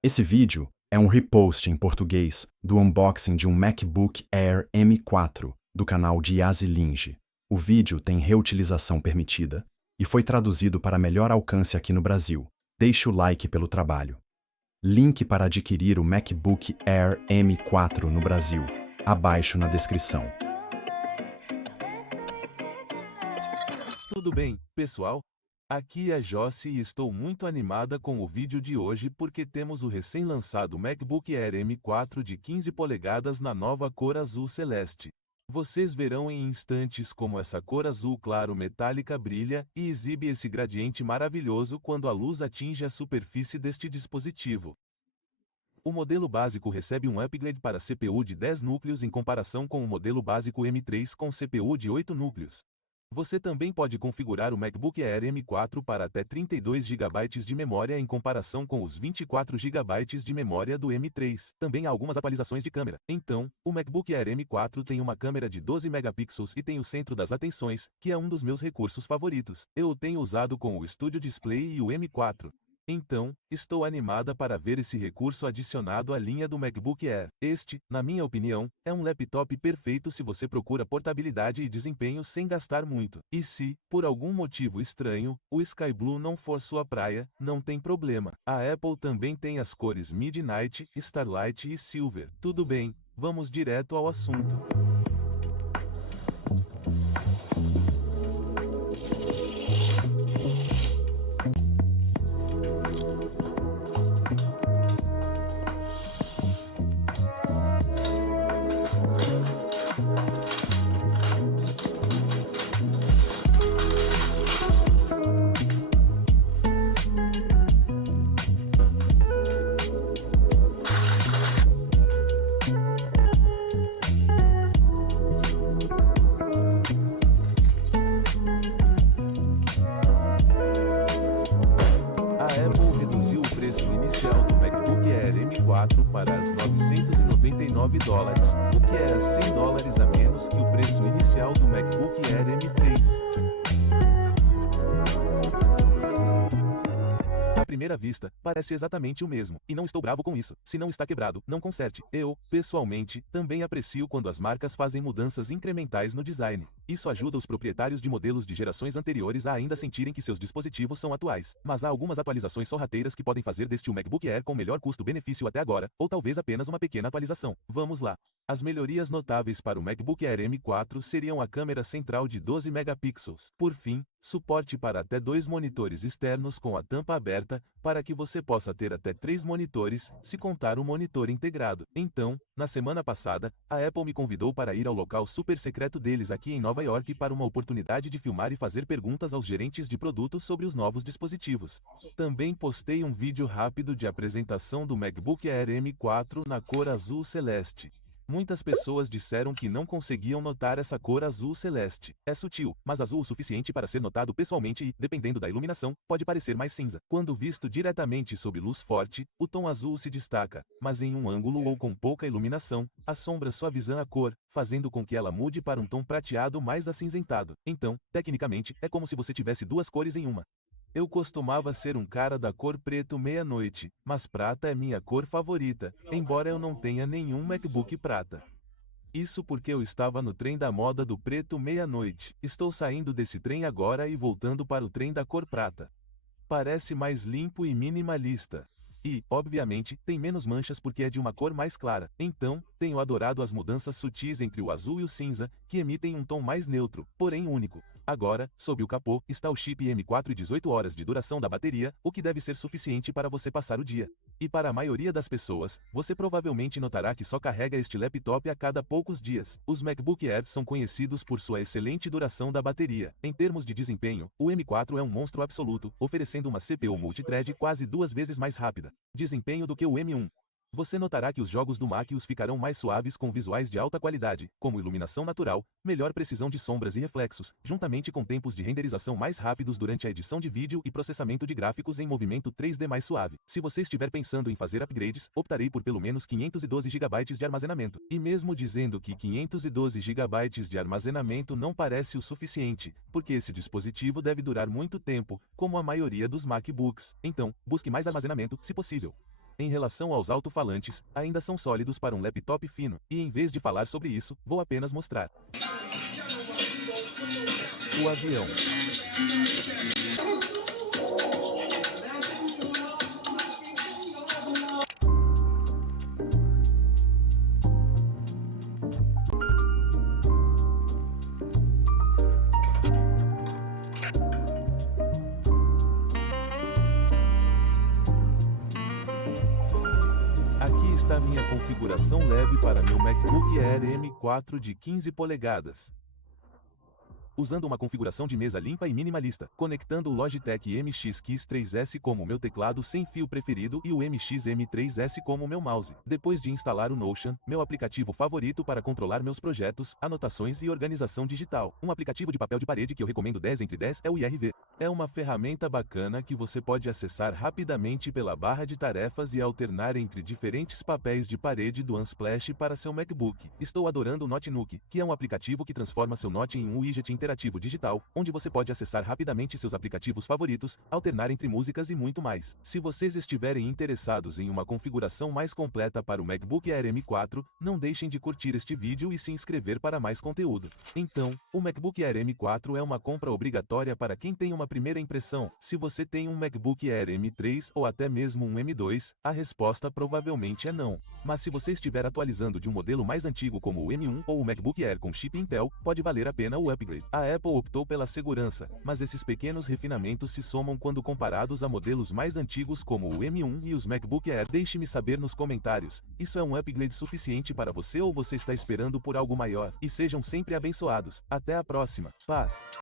Esse vídeo é um repost em português do unboxing de um MacBook Air M4 do canal de Yazi Linge. O vídeo tem reutilização permitida e foi traduzido para melhor alcance aqui no Brasil. Deixe o like pelo trabalho. Link para adquirir o MacBook Air M4 no Brasil, abaixo na descrição. Tudo bem, pessoal? Aqui é Jossi e estou muito animada com o vídeo de hoje porque temos o recém-lançado MacBook Air M4 de 15 polegadas na nova cor azul celeste. Vocês verão em instantes como essa cor azul claro metálica brilha e exibe esse gradiente maravilhoso quando a luz atinge a superfície deste dispositivo. O modelo básico recebe um upgrade para CPU de 10 núcleos em comparação com o modelo básico M3 com CPU de 8 núcleos. Você também pode configurar o MacBook Air M4 para até 32 GB de memória em comparação com os 24 GB de memória do M3. Também há algumas atualizações de câmera. Então, o MacBook Air M4 tem uma câmera de 12 megapixels e tem o centro das atenções, que é um dos meus recursos favoritos. Eu o tenho usado com o Studio Display e o M4. Então, estou animada para ver esse recurso adicionado à linha do MacBook Air. Este, na minha opinião, é um laptop perfeito se você procura portabilidade e desempenho sem gastar muito. E se, por algum motivo estranho, o Sky Blue não for sua praia, não tem problema. A Apple também tem as cores Midnight, Starlight e Silver. Tudo bem, vamos direto ao assunto. A Apple reduziu o preço inicial do MacBook Air M4 para os $999, o que é $100 a menos que o preço inicial do MacBook Air M3. À primeira vista, parece exatamente o mesmo, e não estou bravo com isso. Se não está quebrado, não conserte. Eu, pessoalmente, também aprecio quando as marcas fazem mudanças incrementais no design. Isso ajuda os proprietários de modelos de gerações anteriores a ainda sentirem que seus dispositivos são atuais. Mas há algumas atualizações sorrateiras que podem fazer deste o MacBook Air com melhor custo-benefício até agora, ou talvez apenas uma pequena atualização. Vamos lá. As melhorias notáveis para o MacBook Air M4 seriam a câmera central de 12 megapixels. Por fim, suporte para até 2 monitores externos com a tampa aberta, para que você possa ter até 3 monitores, se contar o monitor integrado. Então, na semana passada, a Apple me convidou para ir ao local super secreto deles aqui em Nova York para uma oportunidade de filmar e fazer perguntas aos gerentes de produtos sobre os novos dispositivos. Também postei um vídeo rápido de apresentação do MacBook Air M4 na cor azul celeste. Muitas pessoas disseram que não conseguiam notar essa cor azul celeste. É sutil, mas azul o suficiente para ser notado pessoalmente e, dependendo da iluminação, pode parecer mais cinza. Quando visto diretamente sob luz forte, o tom azul se destaca, mas em um ângulo ou com pouca iluminação, a sombra suaviza a cor, fazendo com que ela mude para um tom prateado mais acinzentado. Então, tecnicamente, é como se você tivesse duas cores em uma. Eu costumava ser um cara da cor preto meia-noite, mas prata é minha cor favorita, embora eu não tenha nenhum MacBook prata. Isso porque eu estava no trem da moda do preto meia-noite. Estou saindo desse trem agora e voltando para o trem da cor prata. Parece mais limpo e minimalista. E, obviamente, tem menos manchas porque é de uma cor mais clara. Então, tenho adorado as mudanças sutis entre o azul e o cinza, que emitem um tom mais neutro, porém único. Agora, sob o capô, está o chip M4 e 18 horas de duração da bateria, o que deve ser suficiente para você passar o dia. E para a maioria das pessoas, você provavelmente notará que só carrega este laptop a cada poucos dias. Os MacBook Air são conhecidos por sua excelente duração da bateria. Em termos de desempenho, o M4 é um monstro absoluto, oferecendo uma CPU multithread quase 2 vezes mais rápida. Desempenho do que o M1. Você notará que os jogos do Mac os ficarão mais suaves com visuais de alta qualidade, como iluminação natural, melhor precisão de sombras e reflexos, juntamente com tempos de renderização mais rápidos durante a edição de vídeo e processamento de gráficos em movimento 3D mais suave. Se você estiver pensando em fazer upgrades, optarei por pelo menos 512 GB de armazenamento. E mesmo dizendo que 512 GB de armazenamento não parece o suficiente, porque esse dispositivo deve durar muito tempo, como a maioria dos MacBooks. Então, busque mais armazenamento, se possível. Em relação aos alto-falantes, ainda são sólidos para um laptop fino, e em vez de falar sobre isso, vou apenas mostrar. O avião. Aqui está minha configuração leve para meu MacBook Air M4 de 15 polegadas. Usando uma configuração de mesa limpa e minimalista, conectando o Logitech MX Keys 3S como meu teclado sem fio preferido e o MX M3S como meu mouse. Depois de instalar o Notion, meu aplicativo favorito para controlar meus projetos, anotações e organização digital. Um aplicativo de papel de parede que eu recomendo 10 entre 10 é o IRV. É uma ferramenta bacana que você pode acessar rapidamente pela barra de tarefas e alternar entre diferentes papéis de parede do Unsplash para seu MacBook. Estou adorando o Notenook, que é um aplicativo que transforma seu Note em um widget interativo digital, onde você pode acessar rapidamente seus aplicativos favoritos, alternar entre músicas e muito mais. Se vocês estiverem interessados em uma configuração mais completa para o MacBook Air M4, não deixem de curtir este vídeo e se inscrever para mais conteúdo. Então, o MacBook Air M4 é uma compra obrigatória para quem tem uma primeira impressão. Se você tem um MacBook Air M3 ou até mesmo um M2, a resposta provavelmente é não. Mas se você estiver atualizando de um modelo mais antigo como o M1 ou o MacBook Air com chip Intel, pode valer a pena o upgrade. A Apple optou pela segurança, mas esses pequenos refinamentos se somam quando comparados a modelos mais antigos como o M1 e os MacBook Air. Deixe-me saber nos comentários, isso é um upgrade suficiente para você ou você está esperando por algo maior? E sejam sempre abençoados. Até a próxima. Paz.